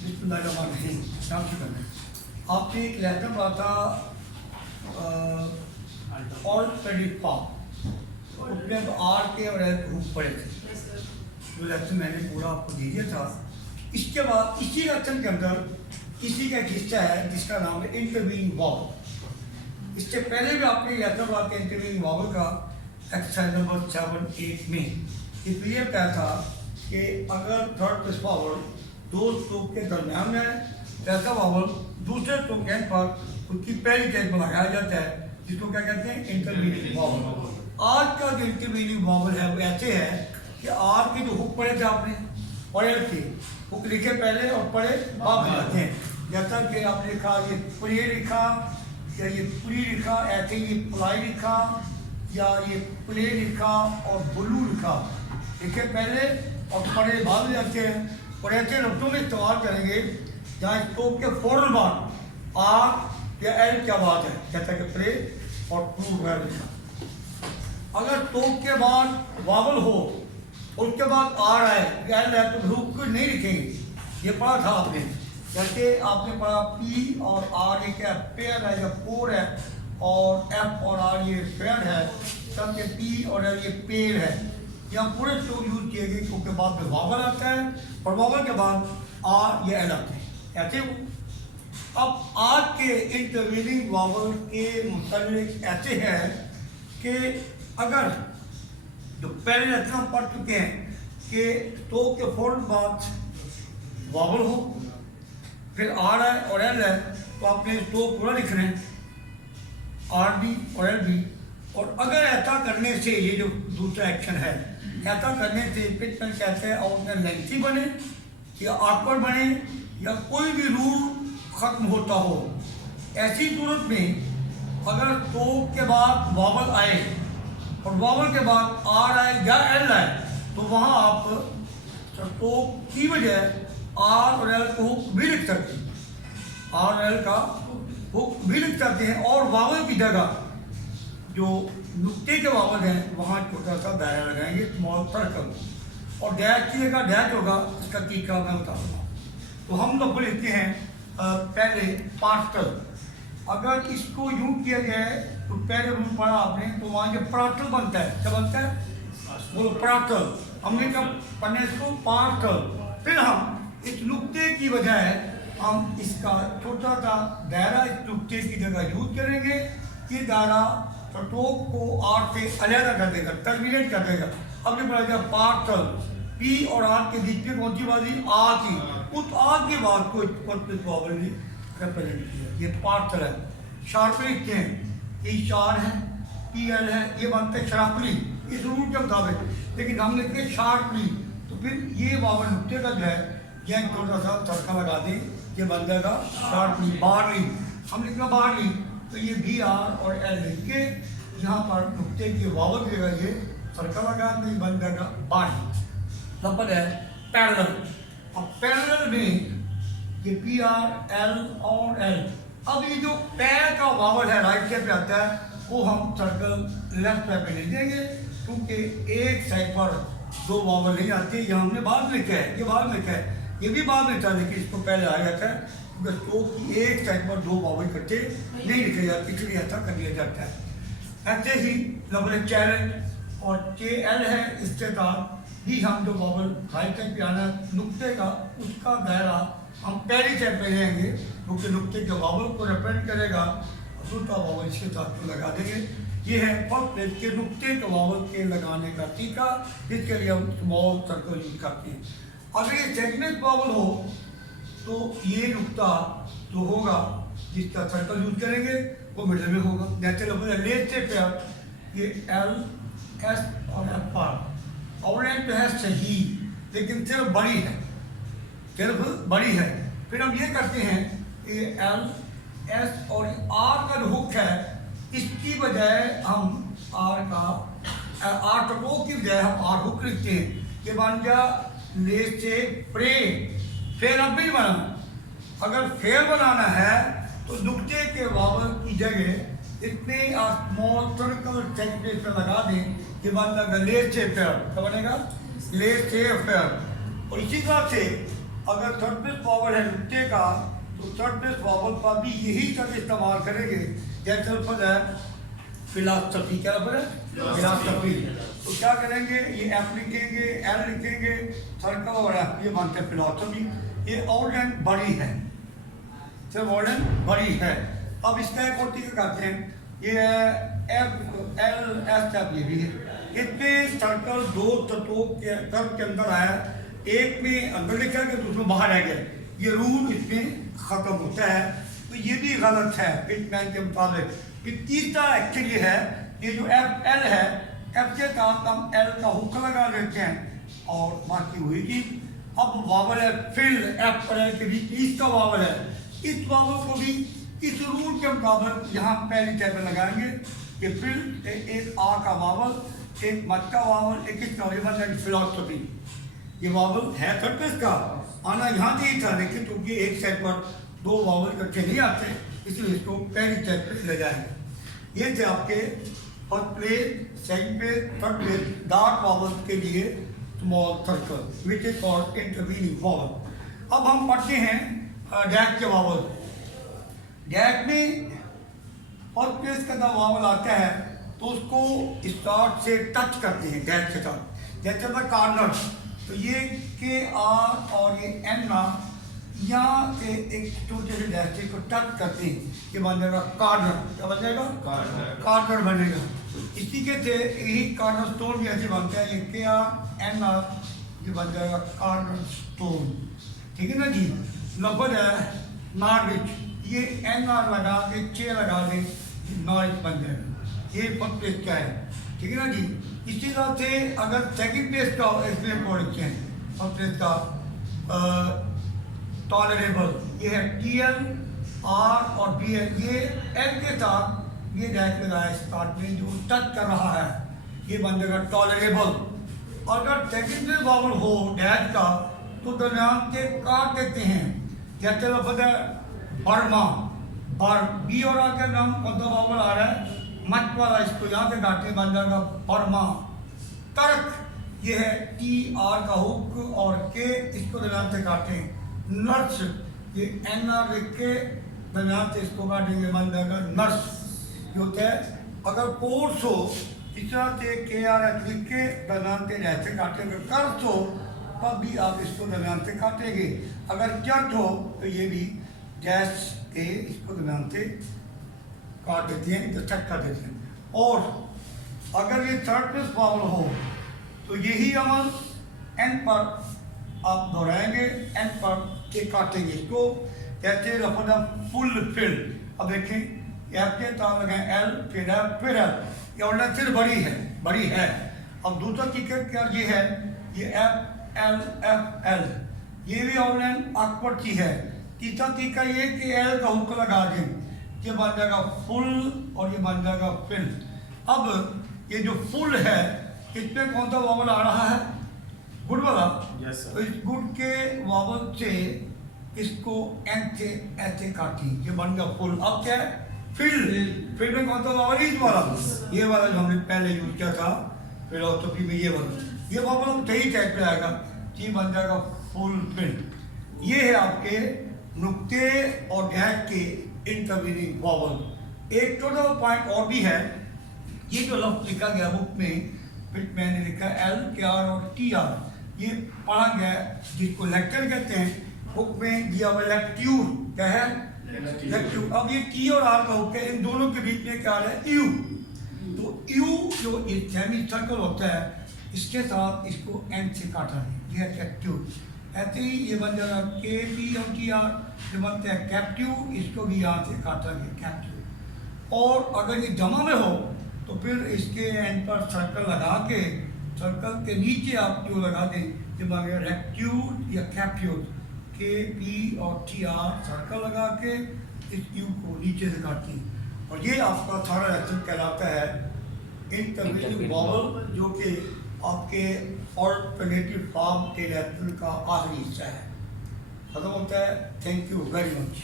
नाम से करना आपने एक लेसन पढ़ा था ऑलरेडी फॉर्म, उसमें तो आर के और एल के रूप पढ़े थे। जो लेसन मैंने पूरा आपको दे दिया था। इसके बाद इसी लेसन के अंदर इसी का एक हिस्सा है जिसका नाम है इंटरवीनिंग वॉवल। इससे पहले भी आपने लेसन पढ़ा था इंटरवीनिंग वॉवल का एक्सरसाइज नंबर 7-8 में। ये क्लियर क्या था कि अगर थर्ड प्लस वॉवल दो स्ट्रोक के दरम्यान है, ऐसा वॉवल दूसरे स्ट्रोक के पर उसकी पहली चेंज में लगाया जाता है, जिसको क्या कहते हैं इंटरवीनिंग वॉवल। आज का जो इंटरवीनिंग वॉवल है वो ऐसे है कि आर के जो हुक पढ़े थे आपने पढ़े थे, हुक लिखे पहले और पढ़े बाद में लिखे हैं। जैसा कि आपने लिखा ये प्रे लिखा या ये प्री लिखा, ऐसे ये प्लाई लिखा या ये प्ले लिखा और ब्लू लिखा, लिखे पहले और पढ़े बाद में जाते हैं। और ऐसे लफ्जों में इस्तेमाल करेंगे जहाँ स्ट्रोक के फौरन बाद आर या एल क्या बात है, जैसा कि प्ले और प्रू वगैरह लिखा। अगर स्ट्रोक के बाद वावल हो उसके बाद आर आए एल है तो हुक नहीं लिखेंगे। ये पढ़ा था आपने, जैसे आपने पढ़ा पी और आर ये क्या पेयर है या फोर है, और एफ और आर ये पेयर है, सब के पी और एल ये पेयर है। यहाँ पूरे स्ट्रोक यूज किए गए क्योंकि बाद में वावल आता है और वावल के बाद आर या एल आते हैं ऐसे। अब आज के इंटरवीनिंग वावल के मुताबिक ऐसे है कि अगर जो पहले लेसन हम पढ़ चुके हैं कि स्ट्रोक के फौरन बाद वावल हो फिर आर है और एल है, तो आपने स्ट्रोक पूरा लिख रहे हैं आर बी और एल बी। और अगर ऐसा करने से ये जो दूसरा एक्शन है, ऐसा करने से पिचमेंट कहते हैं और उसमें लेंथी बने या ऑकवर्ड बने या कोई भी रूल खत्म होता हो, ऐसी सूरत में अगर स्ट्रोक के बाद वावल आए और वावल के बाद आर आए या एल आए, तो वहाँ आप स्ट्रोक की वजह आर और एल को हुक भी लिख सकते हैं, आर और एल का हुक भी लिख सकते हैं। और वावल की जगह जो नुक्ते के वावल हैं वहाँ छोटा सा दायरा लगाएंगे, स्मॉल सर्कल, और डैश की जगह डैश होगा। इसका तरीका मैं बता दूँगा। तो हम लोग लिखते हैं पहले पार्टल। अगर इसको यूँ किया जाए तो पहले रूल पढ़ा आपने, तो वहाँ जो प्राटल बनता है क्या बनता है, बोलो प्राटल। हमने कब पढ़ने इसको पार्टल। फिर हम इस नुक्ते की बजाय हम इसका छोटा सा दायरा इस नुक्ते की जगह यूज करेंगे। ये दायरा स्ट्रोक को आर से अलग कर देगा, टर्मिनेट कर देगा। अब ये पढ़ा जाए पार्टल, पी और आर के बीच में कौन सी बाजी आर की, उस आर की बात को रिप्रेजेंट किया। ये पार्टल है। शार्पली लिखते हैं, ये चार है, पी एल है, ये बनते हैं शार्पली इस रूल के मुताबिक। लेकिन हम लिखते हैं शार्पली, तो फिर ये वावल नुक्ते का जो है यह छोटा सा तड़का लगा दें, ये बन जाएगा शार्पली। बारली हम लिखना बारली, तो ये बी आर और एल लिख के यहाँ पर नुक्ते की वावल देगा, ये तड़का लगा दें, बन जाएगा बारली। नंबर है पैरेलल। अब पैरेलल में ये पी आर एल और एल, अब ये जो पैर का वावल है राइट साइड पे आता है, वो हम सर्कल लेफ्ट साइड पे लिख देंगे, क्योंकि एक साइड पर दो वावल नहीं आती। ये हमने बाद में लिखा है, ये बाद में लिखा है, ये भी बाद में लिखा, लेकिन इसको पहले आ जाता है क्योंकि स्ट्रोक की एक साइड पर दो वावल इकट्ठे नहीं लिखे जाते, इसलिए ऐसा कर लिया जाता है। ऐसे ही नंबर चैलेंज और के एल है, इसके साथ ही हम जो वावल राइट साइड पे आना नुक्ते का, उसका दायरा हम पहली साइड पे लेंगे, क्योंकि नुक्ते के वावल को रिप्रेजेंट करेगा। दूसरा वावल इसके साथ लगा देंगे। ये है फर्स्ट पेज के नुक्ते के वावल के लगाने का तरीका, जिसके लिए हम स्मॉल सर्कल यूज करते हैं। अगर ये सेगमेंट वावल हो तो ये नुक्ता जो होगा जिसका सर्कल यूज करेंगे वो मिडल में होगा। जैसे लेट से पेयर ये एल एस और एफ पर आउटलाइन तो है सही, लेकिन सिर्फ बड़ी है, सिर्फ बड़ी है। फिर हम ये करते हैं ये एल एस और आर का जो हुक है, इसकी बजाय हम आर का आर टको की बजाय हम आर हुक लिखते हैं। ये बन जा ले से प्रे। फेर अब भी बनाना, अगर फेर बनाना है तो नुक्ते के वावल की जगह इतने स्मॉल सर्कल सेगमेंट पे लगा दें, ये बन जाएगा ले से फेयर। क्या बनेगा, ले से फेयर। और इसी तरह से अगर थर्ड प्लेस वॉवल है नुक्ते का, तो थर्ड प्लेस वॉवल का भी यही तक इस्तेमाल करेंगे। जैसे लफ्ज़ है फिलॉसफी, क्या लफ्ज़ है फिलॉसफी, तो क्या करेंगे, ये एफ लिखेंगे, एल लिखेंगे, सर्कल और एफ, ये मानते हैं फिलॉसफी। ये आउटलाइन बड़ी है, सिर्फ आउटलाइन बड़ी है। अब इसका एक और तरीका करते हैं, ये है एफ एल एस एफ, ये भी है। इसमें सर्कल दो तत्वों के कर्व के अंदर आया, एक में अंदर लिखा गया, दूसरे में बाहर रह गया, ये रूल इसमें ख़त्म होता है। तो ये भी गलत है पिटमैन के मुताबिक। फिर तीसरा एक्चुअली है, ये जो एफ एल है, एफ के साथ हम एल का हुक लगा देते हैं और बाकी हुई चीज। अब वावल है फिल, एफ पर एल के बीच इसका वावल है, इस वावल को भी इस रूल के मुताबिक यहाँ पहली टैब में लगाएंगे कि फिल एक आ का वावल, एक मत का वावल, एक इसका फिलॉसफी। ये वावल है थर्ड प्लेस का, आना यहाँ से ही था, लेकिन क्योंकि एक साइड पर दो वावल इकट्ठे नहीं आते, इसलिए इसको पहली टैब पर ले जाएंगे। ये थे आपके first place, second place, third place dark vowel के लिए small circle which is called intervening vowel. अब हम पढ़ते हैं डैश के वावल। डैश में फर्स्ट प्लेस का जब वावल आता है तो उसको स्टार्ट से टच करते हैं डैश के साथ। जैसे था कार्नर, तो ये के आर और ये एन ना यहाँ से एक छोटे से डैश को टच करते हैं, ये बन जाएगा कार्नर। क्या बन जाएगा? कार्नर बनेगा। इसी के थे यही कार्नर स्टोन भी ऐसे बनता है, ये के आर एन आर, ये बन जाएगा कार्नर स्टोन। ठीक है ना जी। लफज है नॉर्विच, ये एन आर लगा के चे लगा दें, नॉर्विच बन जाएगा। ये फर्स्ट प्लेस का है, ठीक है ना जी। इसी तरह से अगर सेकंड प्लेस का इसमें कोड लिखे हैं, फर्स्ट प्लेस का टॉलरेबल, ये है टी एल आर और बी एल, ये एल के साथ ये डैश लगाया स्टार्ट में जो टच कर रहा है, ये बन जाएगा टॉलरेबल। अगर सेकंड प्लेस वावल हो डैश का तो दरमियान से काट देते हैं। जैसे लफ्ज़ है बर्मा, और बी और आर के नाम कौन सा वावल आ रहा है, मत वाला, इसको यहाँ से काटने बन जाएगा बर्मा। तर्क, ये है टी आर का हुक और के, इसको दरमियान से काटें। नर्स, ये एन आर लिख के दरमियान से इसको काटेंगे, बन जाएगा नर्स। जो होता है अगर कोर्स हो इस तरह से के आर एच लिख के दरमियान से ऐसे काटेंगे। कर्स हो तब भी आप इसको दरमियान से काटेंगे। अगर चर्च हो तो ये भी डैश के इसको दरमियान से काट देते हैं, तो चट कर देते हैं। और अगर ये थर्ड प्लेस वावल हो तो यही अमल एन पर आप दोहराएंगे, एन पर के काटेंगे इसको। जैसे लफज़ फुल फिल, अब देखें एफ के साथ लगाएं एल, फिर एफ, फिर एल, ये ऑर्डर फिर बड़ी है। अब दूसरा टिकट क्या ये है, ये एफ एल एफ एल, ये भी ऑनलाइन ऑकवर्ड सी है। तीसरा तरीका ये कि एल का हुक लगा दें, ये बन जाएगा फुल और ये बन जाएगा फिल। अब ये जो फुल है इसमें कौन सा वावल आ रहा है, गुड वाला। yes, तो इस गुड के वावल से इसको एन से ऐसे काटी, ये बन गया फुल। अब क्या है फिल में कौन सा वावल, इस वाला, ये वाला जो हमने पहले यूज किया था फिलोसफी में, ये वावल अब सही टाइप पे आएगा, ये बन जाएगा फुल फिल। ये है आपके नुक्ते और डैश के इंटरवीनिंग वावल। एक टोटल पॉइंट और भी है, ये जो लफ्ज़ लिखा गया बुक में, फिर मैंने लिखा एल के आर और टी आर, ये पढ़ा गया जिसको लेक्चर कहते हैं। बुक में दिया हुआ लेक्ट्यूर, क्या है लेक्ट्यूर। अब ये टी और आर का हुक है, इन दोनों के बीच में क्या है यू। तो यू जो एक सेमी सर्कल होता है, इसके साथ इसको एन से काटा है, ये है लेक्ट्यूर। ऐसे ही ये बन जाएगा के पी और टी आर, जो बनते हैं कैप्ट्यूर, इसको भी यहाँ से काटा गया कैप्ट्यूर। और अगर ये जमा में हो तो फिर इसके एंड पर सर्कल लगा के, सर्कल के नीचे आप जो लगा दें, ये बन गया रेक्ट्यूर या कैप्ट्यूर। के पी और टी आर सर्कल लगा के इस यू को नीचे से काटती हैं। और ये आपका सारा लेक्चर कहलाता है इंटरवीनिंग वावल, जो कि आपके ऑल्टरनेटिव फॉर्म के लेक्चर का आखिरी हिस्सा है, खत्म होता है। Thank you very much.